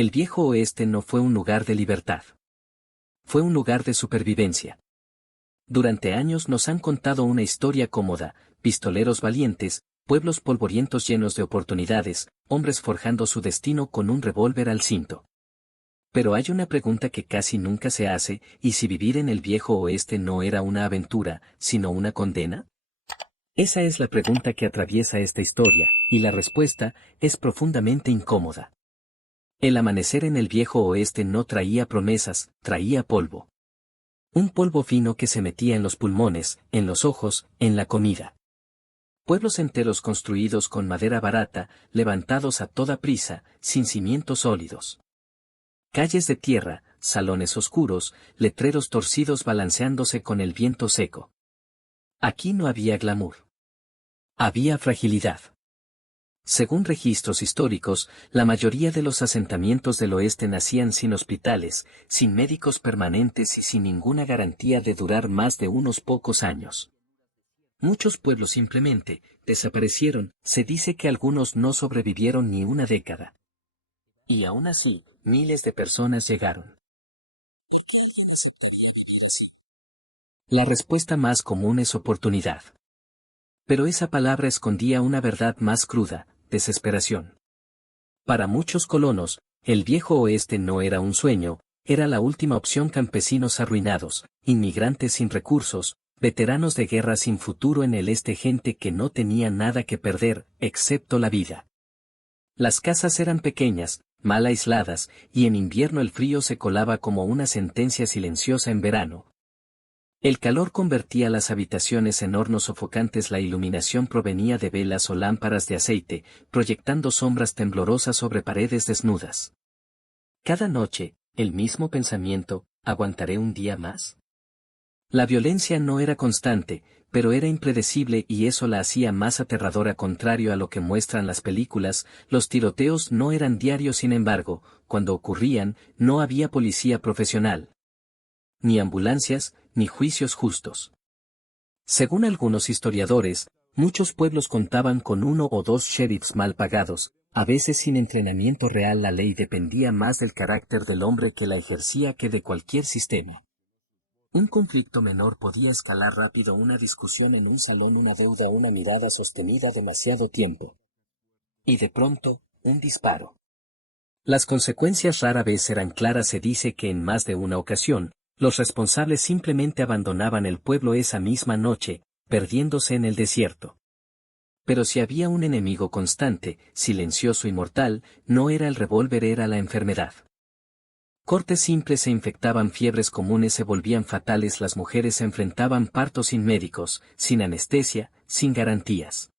El viejo oeste no fue un lugar de libertad. Fue un lugar de supervivencia. Durante años nos han contado una historia cómoda, pistoleros valientes, pueblos polvorientos llenos de oportunidades, hombres forjando su destino con un revólver al cinto. Pero hay una pregunta que casi nunca se hace, ¿y si vivir en el viejo oeste no era una aventura, sino una condena? Esa es la pregunta que atraviesa esta historia, y la respuesta es profundamente incómoda. El amanecer en el viejo oeste no traía promesas, traía polvo. Un polvo fino que se metía en los pulmones, en los ojos, en la comida. Pueblos enteros construidos con madera barata, levantados a toda prisa, sin cimientos sólidos. Calles de tierra, salones oscuros, letreros torcidos balanceándose con el viento seco. Aquí no había glamour. Había fragilidad. Según registros históricos, la mayoría de los asentamientos del oeste nacían sin hospitales, sin médicos permanentes y sin ninguna garantía de durar más de unos pocos años. Muchos pueblos simplemente desaparecieron, se dice que algunos no sobrevivieron ni una década. Y aún así, miles de personas llegaron. La respuesta más común es oportunidad. Pero esa palabra escondía una verdad más cruda, desesperación. Para muchos colonos, el viejo oeste no era un sueño, era la última opción. Campesinos arruinados, inmigrantes sin recursos, veteranos de guerra sin futuro en el este, gente que no tenía nada que perder, excepto la vida. Las casas eran pequeñas, mal aisladas, y en invierno el frío se colaba como una sentencia silenciosa en verano. El calor convertía las habitaciones en hornos sofocantes. La iluminación provenía de velas o lámparas de aceite, proyectando sombras temblorosas sobre paredes desnudas. Cada noche, el mismo pensamiento: ¿aguantaré un día más? La violencia no era constante, pero era impredecible y eso la hacía más aterradora. Contrario a lo que muestran las películas, los tiroteos no eran diarios. Sin embargo, cuando ocurrían, no había policía profesional, ni ambulancias, ni juicios justos. Según algunos historiadores, muchos pueblos contaban con uno o dos sheriffs mal pagados, a veces sin entrenamiento real. La ley dependía más del carácter del hombre que la ejercía que de cualquier sistema. Un conflicto menor podía escalar rápido: una discusión en un salón, una deuda, una mirada sostenida demasiado tiempo. Y de pronto, un disparo. Las consecuencias rara vez eran claras. Se dice que en más de una ocasión, los responsables simplemente abandonaban el pueblo esa misma noche, perdiéndose en el desierto. Pero si había un enemigo constante, silencioso y mortal, no era el revólver, era la enfermedad. Cortes simples se infectaban, fiebres comunes se volvían fatales, las mujeres se enfrentaban partos sin médicos, sin anestesia, sin garantías.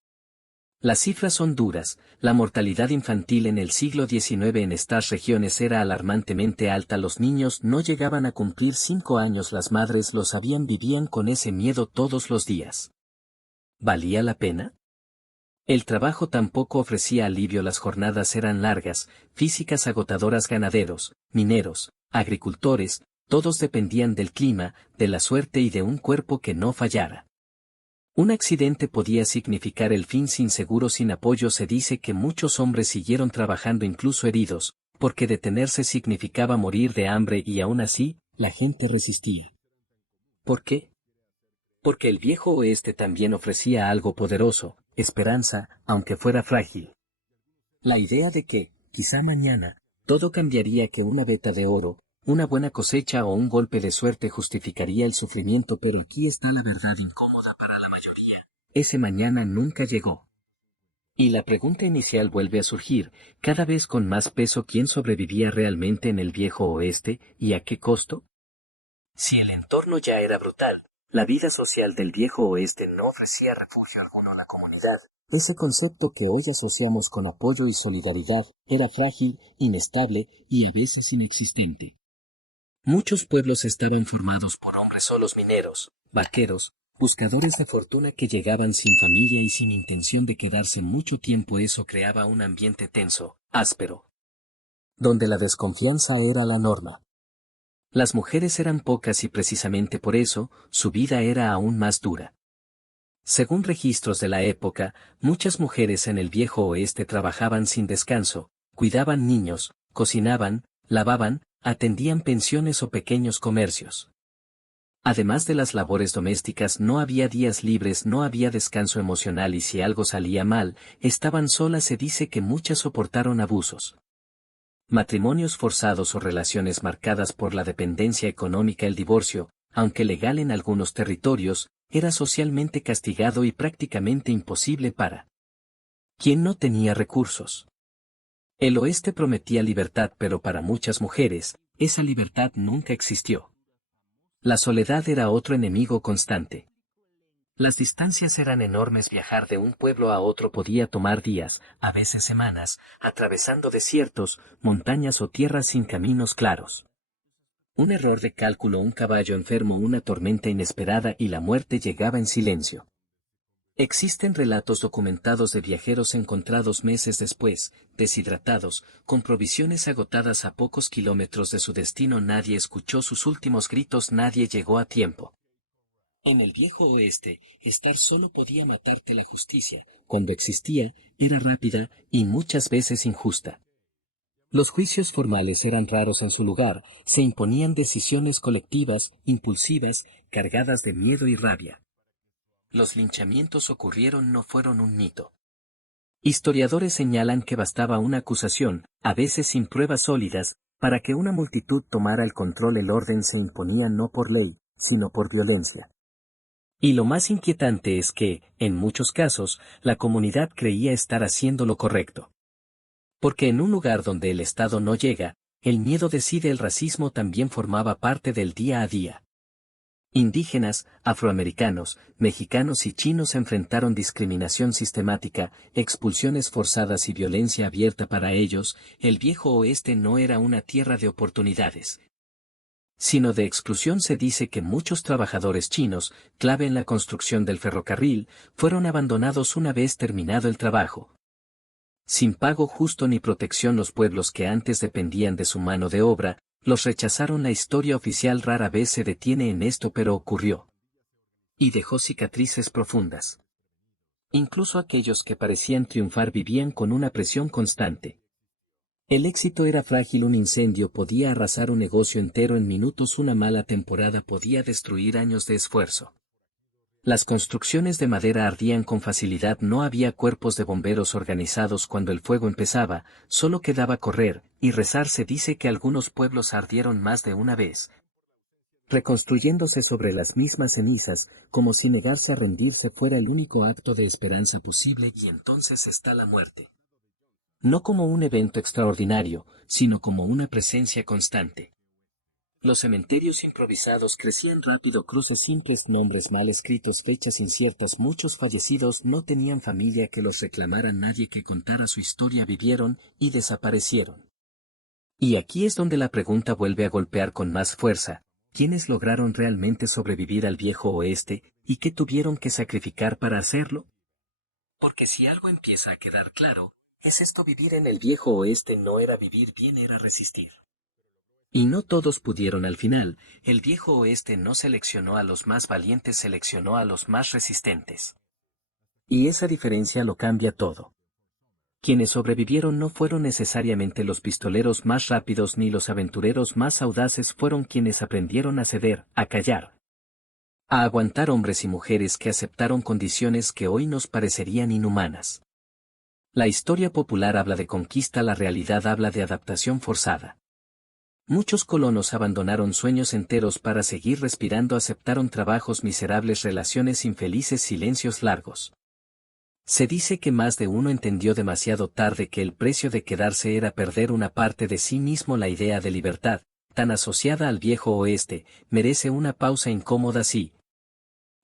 Las cifras son duras: la mortalidad infantil en el siglo XIX en estas regiones era alarmantemente alta. Los niños no llegaban a cumplir 5 años, las madres lo sabían, vivían con ese miedo todos los días. ¿Valía la pena? El trabajo tampoco ofrecía alivio, las jornadas eran largas, físicas, agotadoras. Ganaderos, mineros, agricultores, todos dependían del clima, de la suerte y de un cuerpo que no fallara. Un accidente podía significar el fin. Sin seguro, sin apoyo. Se dice que muchos hombres siguieron trabajando incluso heridos, porque detenerse significaba morir de hambre, y aún así, la gente resistía. ¿Por qué? Porque el viejo oeste también ofrecía algo poderoso: esperanza, aunque fuera frágil. La idea de que, quizá mañana, todo cambiaría, que una veta de oro, una buena cosecha o un golpe de suerte justificaría el sufrimiento. Pero aquí está la verdad incómoda para la mayoría: ese mañana nunca llegó. Y la pregunta inicial vuelve a surgir, cada vez con más peso: ¿quién sobrevivía realmente en el viejo oeste, y a qué costo? Si el entorno ya era brutal, la vida social del viejo oeste no ofrecía refugio alguno a la comunidad. Ese concepto que hoy asociamos con apoyo y solidaridad era frágil, inestable y a veces inexistente. Muchos pueblos estaban formados por hombres solos: mineros, vaqueros, buscadores de fortuna que llegaban sin familia y sin intención de quedarse mucho tiempo. Eso creaba un ambiente tenso, áspero, donde la desconfianza era la norma. Las mujeres eran pocas y precisamente por eso, su vida era aún más dura. Según registros de la época, muchas mujeres en el viejo oeste trabajaban sin descanso, cuidaban niños, cocinaban, lavaban, atendían pensiones o pequeños comercios. Además de las labores domésticas no había días libres, no había descanso emocional y si algo salía mal, estaban solas. Se dice que muchas soportaron abusos. Matrimonios forzados o relaciones marcadas por la dependencia económica. El divorcio, aunque legal en algunos territorios, era socialmente castigado y prácticamente imposible para quien no tenía recursos. El oeste prometía libertad, pero para muchas mujeres, esa libertad nunca existió. La soledad era otro enemigo constante. Las distancias eran enormes. Viajar de un pueblo a otro podía tomar días, a veces semanas, atravesando desiertos, montañas o tierras sin caminos claros. Un error de cálculo, un caballo enfermo, una tormenta inesperada y la muerte llegaba en silencio. Existen relatos documentados de viajeros encontrados meses después, deshidratados, con provisiones agotadas a pocos kilómetros de su destino. Nadie escuchó sus últimos gritos, nadie llegó a tiempo. En el viejo oeste, estar solo podía matarte. La justicia, cuando existía, era rápida y muchas veces injusta. Los juicios formales eran raros en su lugar, se imponían decisiones colectivas, impulsivas, cargadas de miedo y rabia. Los linchamientos ocurrieron, no fueron un mito. Historiadores señalan que bastaba una acusación, a veces sin pruebas sólidas, para que una multitud tomara el control. El orden se imponía no por ley, sino por violencia. Y lo más inquietante es que, en muchos casos, la comunidad creía estar haciendo lo correcto. Porque en un lugar donde el Estado no llega, el miedo decide. El racismo también formaba parte del día a día. Indígenas, afroamericanos, mexicanos y chinos enfrentaron discriminación sistemática, expulsiones forzadas y violencia abierta. Para ellos, el viejo oeste no era una tierra de oportunidades, sino de exclusión. Se dice que muchos trabajadores chinos, clave en la construcción del ferrocarril, fueron abandonados una vez terminado el trabajo. Sin pago justo ni protección, los pueblos que antes dependían de su mano de obra, los rechazaron. La historia oficial rara vez se detiene en esto, pero ocurrió. Y dejó cicatrices profundas. Incluso aquellos que parecían triunfar vivían con una presión constante. El éxito era frágil, un incendio podía arrasar un negocio entero en minutos, una mala temporada podía destruir años de esfuerzo. Las construcciones de madera ardían con facilidad, no había cuerpos de bomberos organizados cuando el fuego empezaba, solo quedaba correr y rezar. Se dice que algunos pueblos ardieron más de una vez, reconstruyéndose sobre las mismas cenizas, como si negarse a rendirse fuera el único acto de esperanza posible. Y entonces está la muerte. No como un evento extraordinario, sino como una presencia constante. Los cementerios improvisados crecían rápido, cruces simples, nombres mal escritos, fechas inciertas. Muchos fallecidos no tenían familia que los reclamara, nadie que contara su historia. Vivieron y desaparecieron. Y aquí es donde la pregunta vuelve a golpear con más fuerza: ¿quiénes lograron realmente sobrevivir al viejo oeste, y qué tuvieron que sacrificar para hacerlo? Porque si algo empieza a quedar claro, es esto: vivir en el viejo oeste no era vivir bien, era resistir. Y no todos pudieron al final. El viejo oeste no seleccionó a los más valientes, seleccionó a los más resistentes. Y esa diferencia lo cambia todo. Quienes sobrevivieron no fueron necesariamente los pistoleros más rápidos ni los aventureros más audaces, fueron quienes aprendieron a ceder, a callar, a aguantar. Hombres y mujeres que aceptaron condiciones que hoy nos parecerían inhumanas. La historia popular habla de conquista, la realidad habla de adaptación forzada. Muchos colonos abandonaron sueños enteros para seguir respirando, aceptaron trabajos miserables, relaciones infelices, silencios largos. Se dice que más de uno entendió demasiado tarde que el precio de quedarse era perder una parte de sí mismo. La idea de libertad, tan asociada al viejo oeste, merece una pausa incómoda. Sí.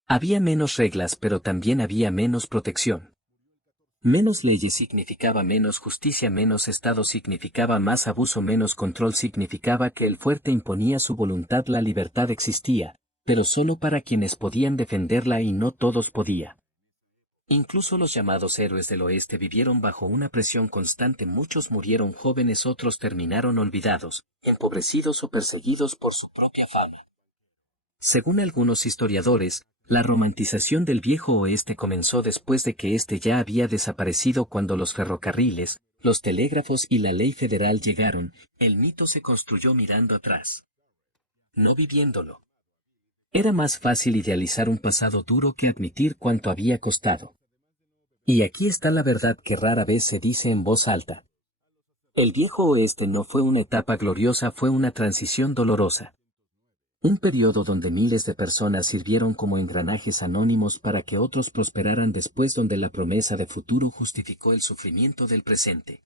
Había menos reglas, pero también había menos protección. Menos leyes significaba menos justicia, menos Estado significaba más abuso, menos control significaba que el fuerte imponía su voluntad. La libertad existía, pero solo para quienes podían defenderla, y no todos podían. Incluso los llamados héroes del oeste vivieron bajo una presión constante. Muchos murieron jóvenes, otros terminaron olvidados, empobrecidos o perseguidos por su propia fama. Según algunos historiadores, la romantización del viejo oeste comenzó después de que éste ya había desaparecido, cuando los ferrocarriles, los telégrafos y la ley federal llegaron, el mito se construyó mirando atrás. No viviéndolo. Era más fácil idealizar un pasado duro que admitir cuánto había costado. Y aquí está la verdad que rara vez se dice en voz alta. El viejo oeste no fue una etapa gloriosa, fue una transición dolorosa. Un periodo donde miles de personas sirvieron como engranajes anónimos para que otros prosperaran después, donde la promesa de futuro justificó el sufrimiento del presente.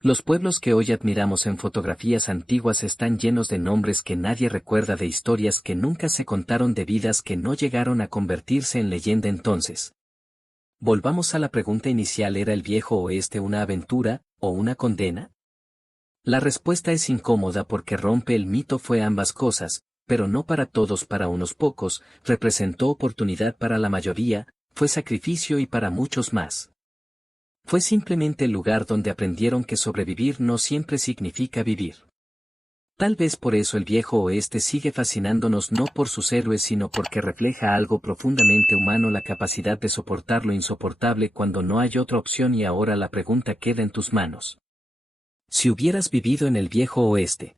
Los pueblos que hoy admiramos en fotografías antiguas están llenos de nombres que nadie recuerda, de historias que nunca se contaron, de vidas que no llegaron a convertirse en leyenda. Entonces, volvamos a la pregunta inicial: ¿era el viejo oeste una aventura, o una condena? La respuesta es incómoda porque rompe el mito. Fue ambas cosas, pero no para todos. Para unos pocos, representó oportunidad; para la mayoría, fue sacrificio; y para muchos más, fue simplemente el lugar donde aprendieron que sobrevivir no siempre significa vivir. Tal vez por eso el viejo oeste sigue fascinándonos, no por sus héroes, sino porque refleja algo profundamente humano: la capacidad de soportar lo insoportable cuando no hay otra opción. Y ahora la pregunta queda en tus manos. Si hubieras vivido en el viejo oeste,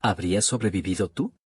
¿habrías sobrevivido tú?